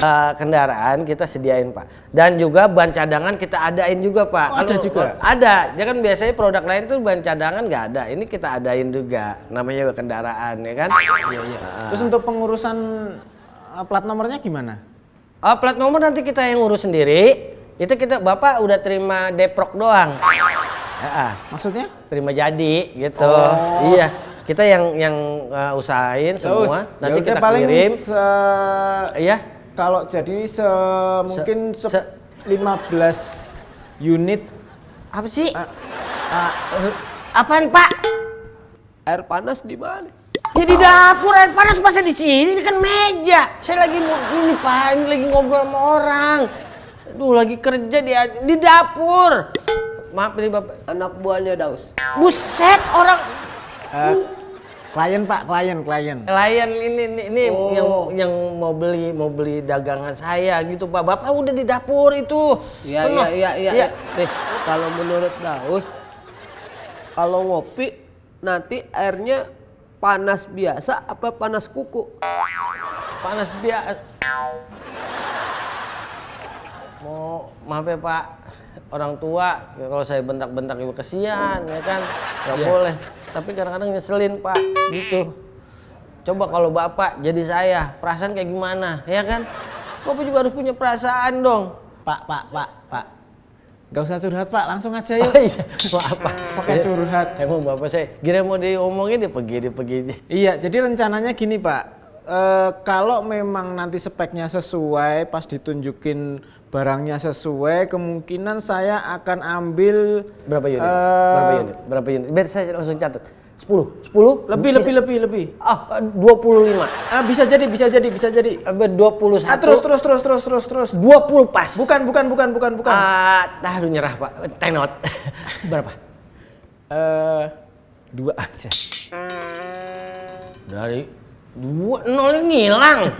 Kendaraan kita sediain Pak, dan juga ban cadangan kita adain juga Pak. Ada juga? Ada, ya kan biasanya produk lain tuh ban cadangan nggak ada, ini kita adain juga, namanya kendaraan ya kan. Iya. Terus untuk pengurusan plat nomornya gimana? Plat nomor nanti kita yang ngurus sendiri, itu kita Bapak udah terima deprok doang. Maksudnya? Terima jadi gitu. Iya, kita yang usahain semua. Nanti kita kirim. Iya. Kalau jadi mungkin 15 unit. Apa sih? Apaan Pak? Air panas di mana? Ya di dapur, air panas masa di sini, ini kan meja. Saya lagi ini Pak, ini lagi ngobrol sama orang. Aduh, lagi kerja di dapur. Maaf nih Bapak. Anak buahnya Daus. Buset, orang Klien Pak, klien. Klien ini yang mau beli dagangan saya gitu Pak. Bapak udah di dapur itu. Iya. Nih, kalau menurut Daus, kalau ngopi nanti airnya panas biasa apa panas kuku? Panas biasa. Maaf ya Pak, orang tua kalau saya bentak-bentak ibu kesian ya kan, nggak boleh. Tapi kadang-kadang nyeselin Pak, gitu. Coba kalau Bapak jadi saya, perasaan kayak gimana, ya kan? Bapak juga harus punya perasaan dong. Pak. Gak usah curhat Pak, langsung aja yuk. Maaf Pak. Pakai curhat. Emang Bapak saya, kira mau diomongin dia pergi. Iya, jadi rencananya gini Pak. Kalau memang nanti speknya sesuai, pas ditunjukin barangnya sesuai, kemungkinan saya akan ambil berapa unit? Biar saya langsung catat. 10? Lebih. 25. Bisa jadi. 21. Terus. 20 pas. Bukan. Aduh nyerah Pak. Tenot. Berapa? 2 aja. Dari 2 0 ngilang.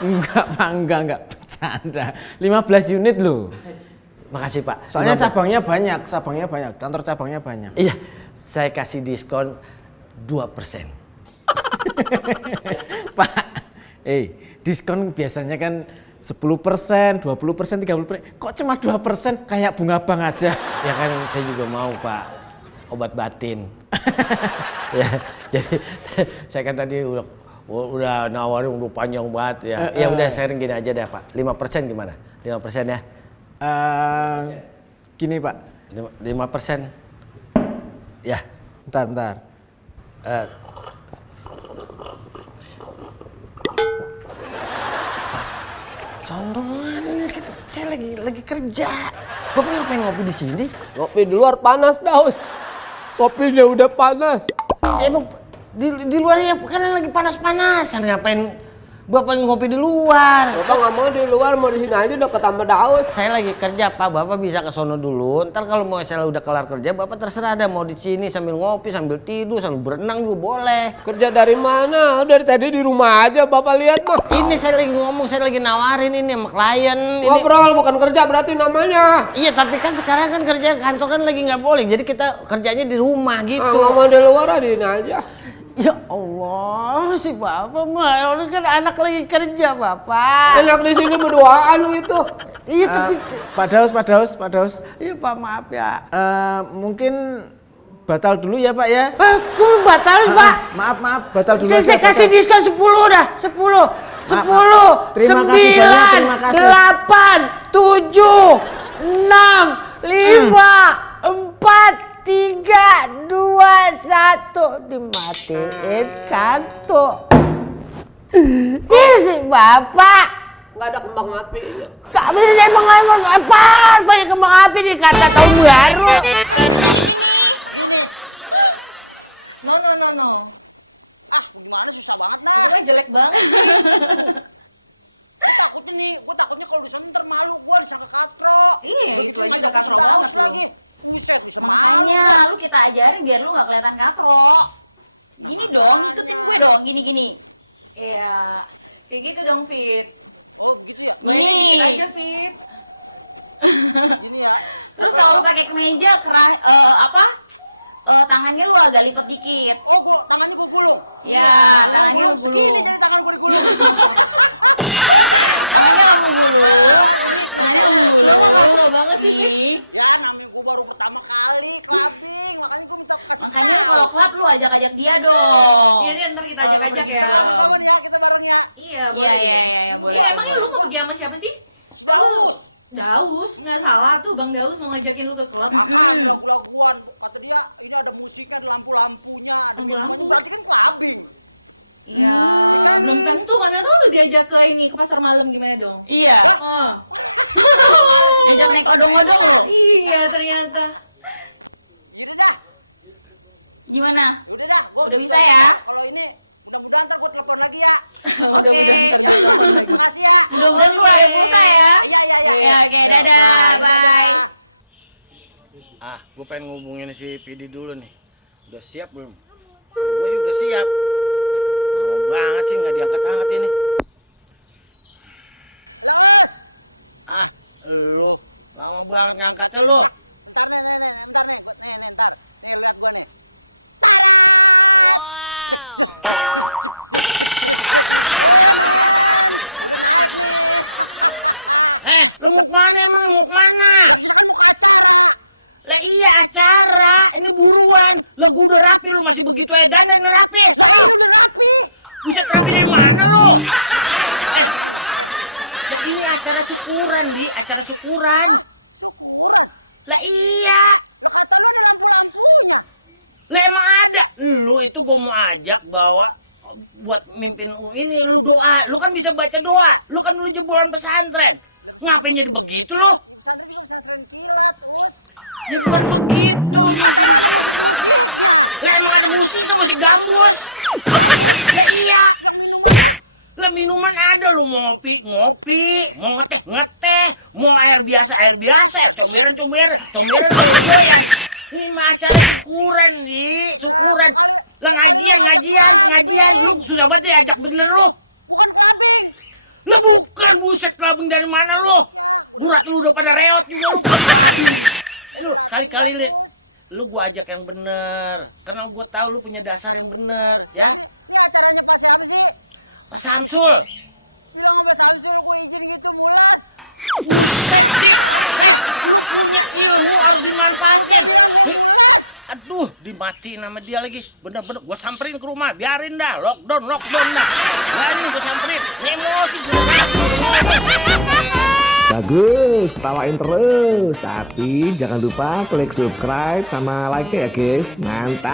Enggak Pak, enggak. Bercanda. 15 unit loh. Makasih Pak. Soalnya cabangnya banyak, kantor cabangnya banyak. Iya, saya kasih diskon 2%. Pak, diskon biasanya kan 10%, 20%, 30%. Kok cuma 2%? Kayak bunga bank aja. Ya kan saya juga mau Pak, obat batin. Ya, jadi saya kan tadi udah nawarin udah panjang banget ya. Ya udah sharing gini aja deh Pak. 5% gimana? 5% ya. Gini Pak. 5%. Ya. Bentar. Sondongan ini saya lagi kerja. Bapak ngapain ngopi di sini? Ngopi di luar panas Daus. Kopinya udah panas. Emang di luar ya kan lagi panas-panasan, ngapain Bapak ngopi di luar? Bapak nggak mau di luar, mau di sini aja udah ketambah Daus. Saya lagi kerja Pak, Bapak bisa ke sono dulu. Ntar kalau mau saya udah kelar kerja, Bapak terserah ada mau di sini sambil ngopi, sambil tidur, sambil berenang juga boleh. Kerja dari mana? Dari tadi di rumah aja Bapak lihat mah. Ini saya lagi ngomong, saya lagi nawarin ini sama klien. Ngobrol bukan kerja berarti namanya. Iya tapi kan sekarang kan kerja kantor kan lagi nggak boleh, jadi kita kerjanya di rumah gitu. Nggak mau di luar aja ini aja. Ya Allah, si Bapak mah, ini kan anak lagi kerja Bapak. Enak di sini berduaan gitu. Iya tapi Pak Daus. Iya Pak, maaf ya. Mungkin batal dulu ya Pak ya. Kok batalin Pak? Maaf, batal dulu. Saya kasih diskon 10 dah, 10. 10, 9, 8, 7, 6, 5, 4, 3, 2, 1, dimatiin kartu. Ini si Bapak. Nggak ada kembang api. Gak bisa emang apaan? Banyak kembang api di kata tahun baru. No. Itu kan jelek banget. Itu aja udah katro banget loh. Makanya lu kita ajarin biar lu nggak kelihatan katro. Gini dong, ikutin gue dong, gini. Iya, kayak gitu dong Fit. Gue ikutin aja Fit. Terus kalau lu pakai kemeja tangannya lu agak lipet dikit. Ya, tangannya lu gulung. Tangannya Makanya lu kalau klub lu ajak-ajak dia dong. Iya nih, ntar kita ajak-ajak ya. Iya, boleh. Iya, boleh. Iya, emangnya lu mau pergi sama siapa sih? Kalau Daus, nggak salah tuh Bang Daus mau ngajakin lu ke klub. Lampu-lampu. Iya, belum tentu. Mana tahu lu diajak ke ini, ke pasar malam gimana dong? Iya. Oh. Diajak naik odong-odong lu. Iya, ternyata. Gimana? Udah bisa ya? Mudah-mudahan. Mudah-mudahan lu ada pulsa ya. Ya, oke, dadah, bye. Ah, gue pengen ngubungin si Pidi dulu nih. Udah siap belum? Gue sih udah siap. Lama banget sih nggak diangkat-angkat ini. Ah, lu lama banget ngangkatnya lu. Lu mau kemana emang? Mau kemana? Lah iya acara, ini buruan. Lah gua udah rapi, lu masih begitu edan dan rapi. Sono. Bisa rapi dari mana lu? Lah ini acara syukuran, Di. Acara syukuran. Lah iya. Lah emang ada. Lu itu gua mau ajak bawa buat mimpin ini, lu doa. Lu kan bisa baca doa. Lu kan dulu jebolan pesantren. Ngapain jadi begitu lo? Ya bukan begitu mimpin. Lah emang ada musik gambus. Lah iya. Lah minuman ada, lu mau ngopi, mau ngeteh, mau air biasa, comberan, goyang. Ini mah acara syukuran, Di, syukuran. Lah pengajian, lu susah banget ya ajak bener lu. Lah bukan, buset, kelabing dari mana lu? Urat lu udah pada reot juga lu. Lu kali-kali lu gua ajak yang bener. Karena gua tahu lu punya dasar yang bener, ya. Pak Samsul. Buset, lu punya ilmu harus dimanfaatin. Aduh, dimatiin sama dia lagi. Bener-bener gua samperin ke rumah, biarin dah. Lockdown dah. Biarin gua samperin. Emosi gua. Bagus, ketawain terus. Tapi jangan lupa klik subscribe sama like ya guys. Mantap.